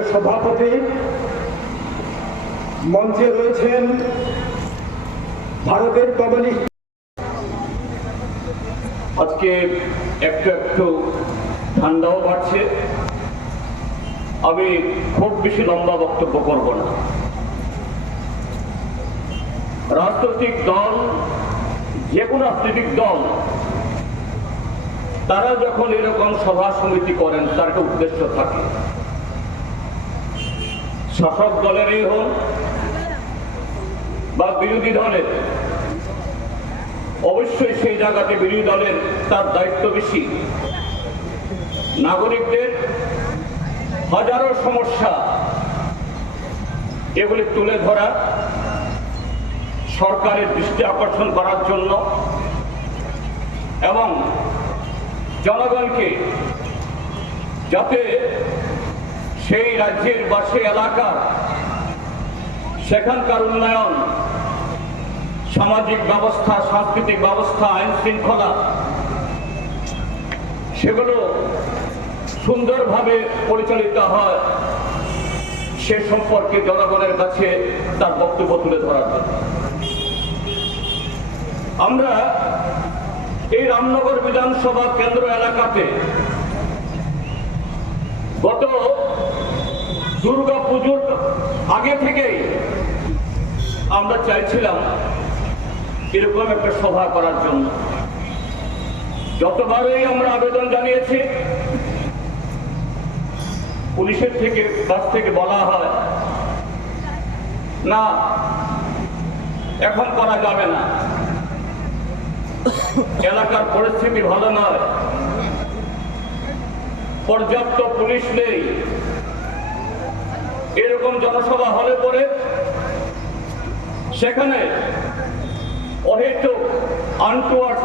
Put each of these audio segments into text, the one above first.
রামনগরের সভাপতি মঞ্চে রয়েছেন ভারতের কমিউনিস্ট আজকে একটু একটু ঠান্ডাও বাড়ছে। আমি খুব বেশি লম্বা বক্তব্য করব না। রাজনৈতিক দল, যে কোনো রাজনৈতিক দল, তারা যখন এরকম সভা সমিতি করেন, তার একটা উদ্দেশ্য থাকে। শাসক দলেরই হোক বা বিরোধী দলের, অবশ্যই সেই জায়গাতে বিরোধী দলের তার দায়িত্ব বেশি। নাগরিকদের হাজারো সমস্যা এগুলি তুলে ধরা সরকারের দৃষ্টি আকর্ষণ করার জন্য এবং জনগণকে যাতে সেই রাজ্যের বা সেই এলাকার সেখানকার উন্নয়ন, সামাজিক ব্যবস্থা, সাংস্কৃতিক ব্যবস্থা, আইন শৃঙ্খলা, সেগুলো সুন্দরভাবে পরিচালিত হয় সে সম্পর্কে জনগণের কাছে তার বক্তব্য তুলে ধরার জন্য। আমরা এই রামনগর বিধানসভা কেন্দ্র এলাকাতে গত দুর্গা পুজোর আগে থেকেই আমরা চাইছিলাম এরকম একটা সভা করার জন্য। যতবারই আমরা আবেদন জানিয়েছি, পুলিশের থেকে কাছ থেকে বলা হয়, না, এখন করা যাবে না। এলাকার পরিস্থিতি ভালো নয়। পর্যাপ্ত পুলিশ নেই। এরকম জনসভা হলে পরে সেখানে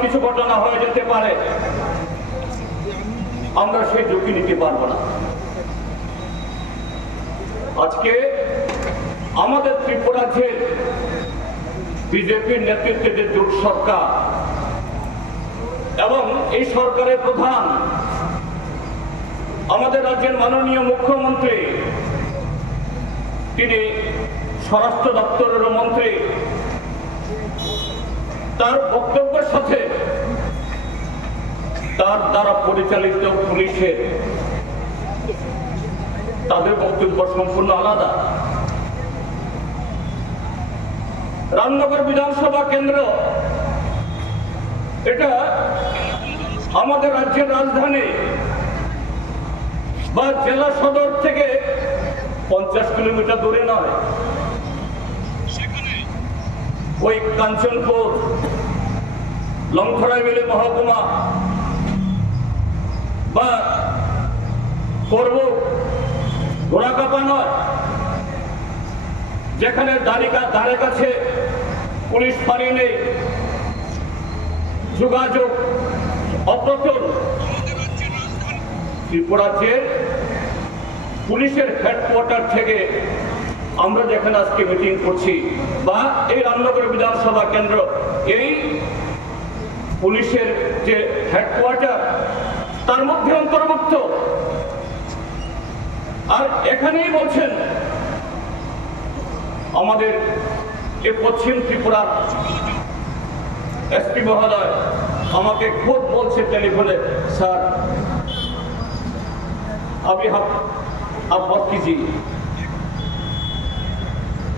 কিছু ঘটনা হয়ে যেতে পারে। আমরা সেই ঝুঁকি নিতে পারব না। আজকে আমাদের ত্রিপুরাজ্যের বিজেপির নেতৃত্বে যে জোট সরকার এবং এই সরকারের প্রধান, আমাদের রাজ্যের মাননীয় মুখ্যমন্ত্রী তিনি স্বরাষ্ট্র দপ্তরের মন্ত্রী। তার বক্তব্যের সাথে তার দ্বারা পরিচালিত পুলিশের তাদের বক্তব্য সম্পূর্ণ আলাদা। রামনগর বিধানসভা কেন্দ্র, এটা আমাদের রাজ্যের রাজধানী বা জেলা সদর থেকে পঞ্চাশ কিলোমিটার দূরে নয় ওই কাঞ্চনপুর লংথড়াই মিলে মহকুমা। বা করব ঘোড়াকাপা নয়। যেখানে দাঁড়িকা ধারে কাছে পুলিশ ফাঁড়ি নেই। যোগাযোগ অপ্রচল ত্রিপুরাজ্যের পুলিশের হেডকোয়ার্টার থেকে আমরা যেখানে আজকে মিটিং করছি বা এই রামনগর বিধানসভা কেন্দ্র, এই পুলিশের যে হেডকোয়ার্টার তার মধ্যে অন্তর্ভুক্ত। আর এখানেই বলছেন, আমাদের এ পশ্চিম ত্রিপুরা এসপি মহোদয়, আমাকে খুব বলছে টেলিফোনে, স্যার अभी हम आप मत कीजिए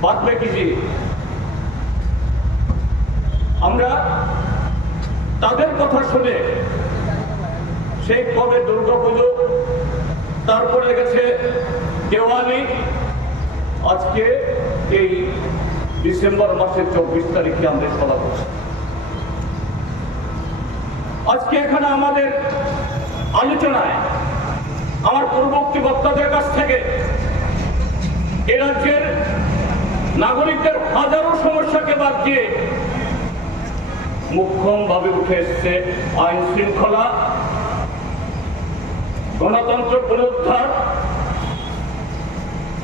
बाद में कीजिए আমরা তাদের কথা শুনে সেই কবে দুর্গাপুজো তারপরে গেছে দেওয়ালি আজকে এই ডিসেম্বর মাসের চব্বিশ তারিখে আমরা সভা করছি আজকে এখানে আমাদের আলোচনায় আমার পূর্ববর্তী বক্তাদের কাছ থেকে, এ রাজ্যের নাগরিকদের হাজারো সমস্যাকে বাদ দিয়ে মুখ্যম ভাবে উঠে এসছে আইন শৃঙ্খলা, গণতন্ত্র পুনরুদ্ধার,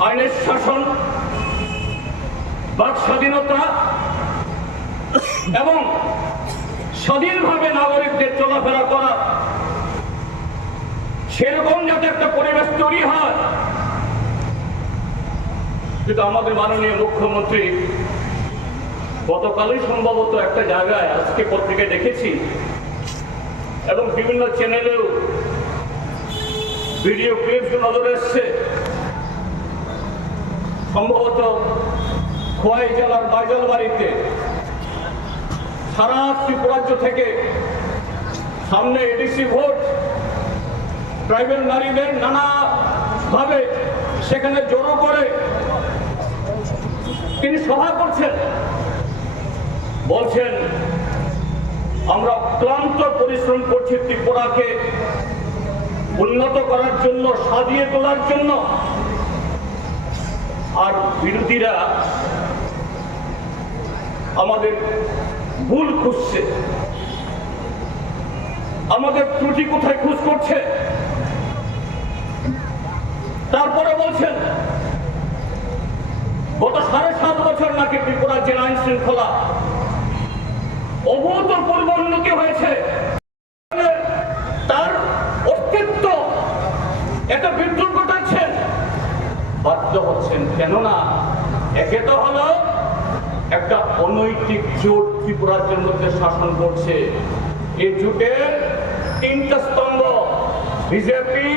আইনের শাসন, বাক স্বাধীনতা এবং স্বাধীনভাবে নাগরিকদের চলাফেরা করা সেরকম যাতে একটা পরিবেশ তৈরি হয়। কিন্তু আমাদের মাননীয় মুখ্যমন্ত্রী, গতকালই সম্ভবত একটা জায়গায়, আজকে পত্রিকায় দেখেছি, এবং বিভিন্ন চ্যানেলেও ভিডিও ক্লিপস নজরে এসছে। সম্ভবত খোয়াই জেলার বাইজাল বাড়িতে সারা ত্রিপুরাজ্য থেকে সামনে এডিসি ভোট ট্রাইবেল নারীদের নানাভাবে সেখানে জড়ো করে তিনি সভা করছেন। বলছেন, আমরা ক্লান্ত পরিশ্রম করছি ত্রিপুরাকে উন্নত করার জন্য, সাজিয়ে তোলার জন্য। আর বিরোধীরা আমাদের ভুল খুঁজছে। আমাদের ত্রুটি কোথায় খুঁজ করছে? তারপরে বলছেন, গত সাড়ে সাত বছর নাকি ত্রিপুরা জেলা আইন শৃঙ্খলা অভূতপূর্ব উন্নতি হয়েছে। তার অস্তিত্ব এটা বিদ্রুপ ঘটাচ্ছেন বাধ্য হচ্ছেন কেননা একে তো হলো একটা অনৈতিক জোট ত্রিপুরাজ্যের মধ্যে শাসন করছে। এই জোটের তিনটা স্তম্ভ, বিজেপি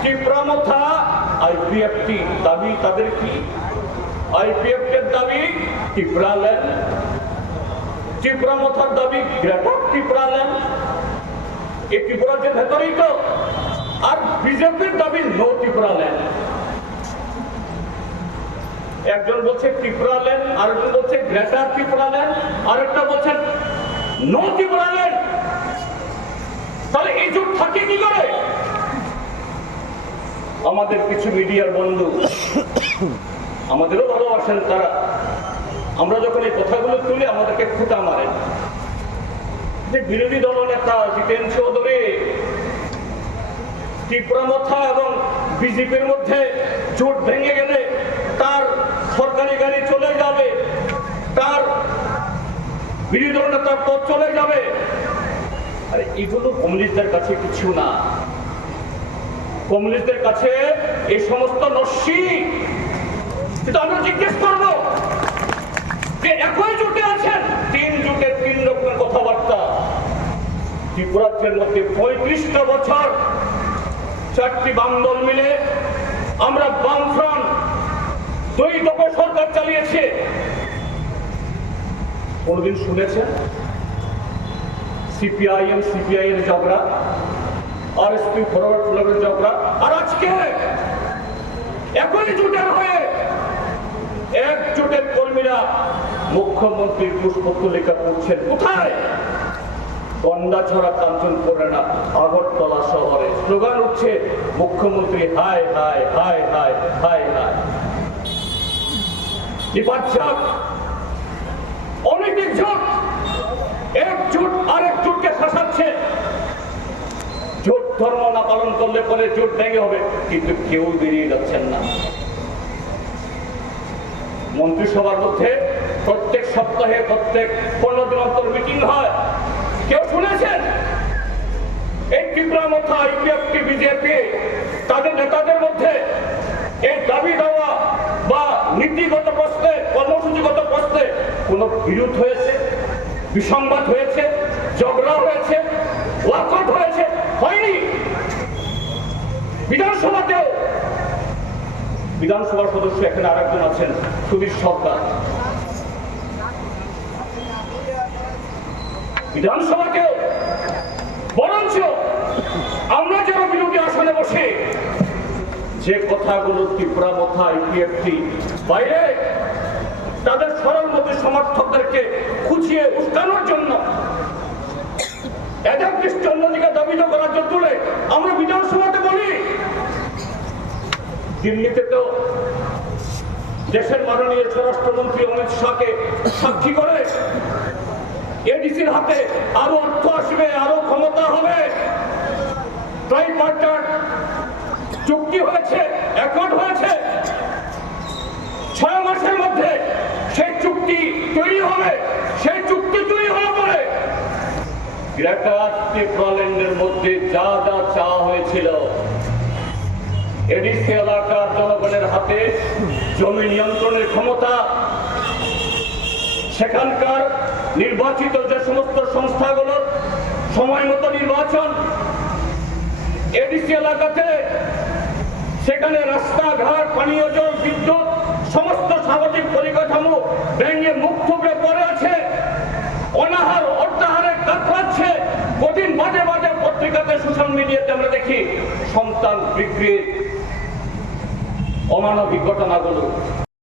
ত্রিপুরামথা আইপিএফটি দাবি তাদের কি? আইপিএফ এর দাবি ত্রিপুরা ল্যান্ড ত্রিপুরা মথার দাবি গ্রেটার ত্রিপুরা ল্যান্ড এই ত্রিপুরাজ্যের ভেতরেই তো, আর বিজেপির দাবি নো ত্রিপুরা ল্যান্ড একজন বলছে ত্রিপুরা ল্যান্ড আরেকজন বলছে গ্রেটার ত্রিপুরা ল্যান্ড আরেকটা বলছেন নো ত্রিপুরা ল্যান্ড তাহলে এই জোট থাকে কি করে? আমাদের কিছু মিডিয়ার বন্ধু, আমাদেরও ভালোবাসেন তারা। আমরা যখন এই কথাগুলো তুলি, আমাদেরকে খুঁটা মারেন। যে বিরোধী দল নেতা জিতেন চৌধুরী, ত্রিপুরা মথা এবং বিজেপির মধ্যে জোট ভেঙে গেলে তার সরকারি গাড়ি চলে যাবে, তার বিরোধী দল নেতার পথ চলে যাবে। আরে এগুলো কমিউনিস্টদের কাছে কিছু না। কমিউনিস্টদের কাছে এই সমস্ত নস্যি কিন্তু আমরা জিজ্ঞেস করব, যে একই জোটে আছেন? তিন জোটের তিন রকমের কথাবার্তা। ত্রিপুরাজ্যের মধ্যে পঁয়ত্রিশটা বছর চারটি বাম দল মিলে আমরা বামফ্রন্ট দুই দফা সরকার চালিয়েছে। কোনদিন শুনেছেন? সিপিআইএম সিপিআই এর ঝগড়া আর এসপি ফরওয়ার্ড ক্লাবের ঝগড়া আর আজকে একই জোটের হয়ে একজোটের কর্মীরা মুখ্যমন্ত্রীর পুষ্পতলিকা করছেন কোথায়? কন্দাছড়া কাঞ্চন করে না আগরতলা শহরে। স্লোগান উঠছে, মুখ্যমন্ত্রী হাই হাই হাই হাই হাই হাই নিপাচ্ছাক অনৈতিক জোট, এক জোট আরেক জোটকে শাসাচ্ছে। ধর্ম না পালন করলে পরে জোট ভেঙে হবে, কিন্তু কেউ বেরিয়ে যাচ্ছেন না। মন্ত্রিসভার মধ্যে প্রত্যেক সপ্তাহে, প্রত্যেক পনেরো দিন অন্তর মিটিং হয়। কেউ শুনেছেন? এই মথা বিজেপি, তাদের নেতাদের মধ্যে এই দাবি দেওয়া বা নীতিগত প্রশ্নে, কর্মসূচিগত প্রশ্নে কোনো বিরোধ হয়েছে? বিসংবাদ হয়েছে? ঝগড়া হয়েছে? ওয়াকআউট হয়েছে হয়নি বিধানসভাতেও বিধানসভার সদস্য এখানে আরেকজন আছেন সুধীর সরকার। বিধানসভাতেও বরঞ্চ আমরা বিরোধী আসনে বসে যে কথাগুলো ত্রিপুরা মথা ইপিএফটি বাইরে তাদের সরল মধ্যে সমর্থকদেরকে খুঁচিয়ে উস্কানোর জন্য এদের দৃষ্টি অন্যদিকে দাবিত করার জন্য আমরা বিধানসভাতে বলি দিল্লিতে তো দেশের মাননীয় স্বরাষ্ট্রমন্ত্রী অমিত শাহকে সাক্ষী করে এডিসির হাতে আরও অর্থ আসবে, আরও ক্ষমতা হবে। চুক্তি হয়েছে অ্যাকর্ড হয়েছে। ছয় মাসের মধ্যে সেই চুক্তি তৈরি হবে, সেই চুক্তি তৈরি হওয়ার পরে গ্রেটার মধ্যে যা যা চাওয়া হয়েছিল এডিসি এলাকার জনগণের হাতে জমি নিয়ন্ত্রণের ক্ষমতা। সেখানকার নির্বাচিত যে সমস্ত সংস্থাগুলোর সময় মতো নির্বাচন, এডিসি এলাকাতে সেখানে রাস্তাঘাট, পানীয় জল, বিদ্যুৎ, সমস্ত সামাজিক পরিকাঠামো ভেঙে মুখ থুবড়ে পড়ে আছে। অনাহার অর্ধাহারে কাতরাচ্ছে। কঠিন মাঝে পত্রিকাতে সোশ্যাল মিডিয়াতে আমরা দেখি সন্তান বিক্রির অমানবিক ঘটনাগুলো।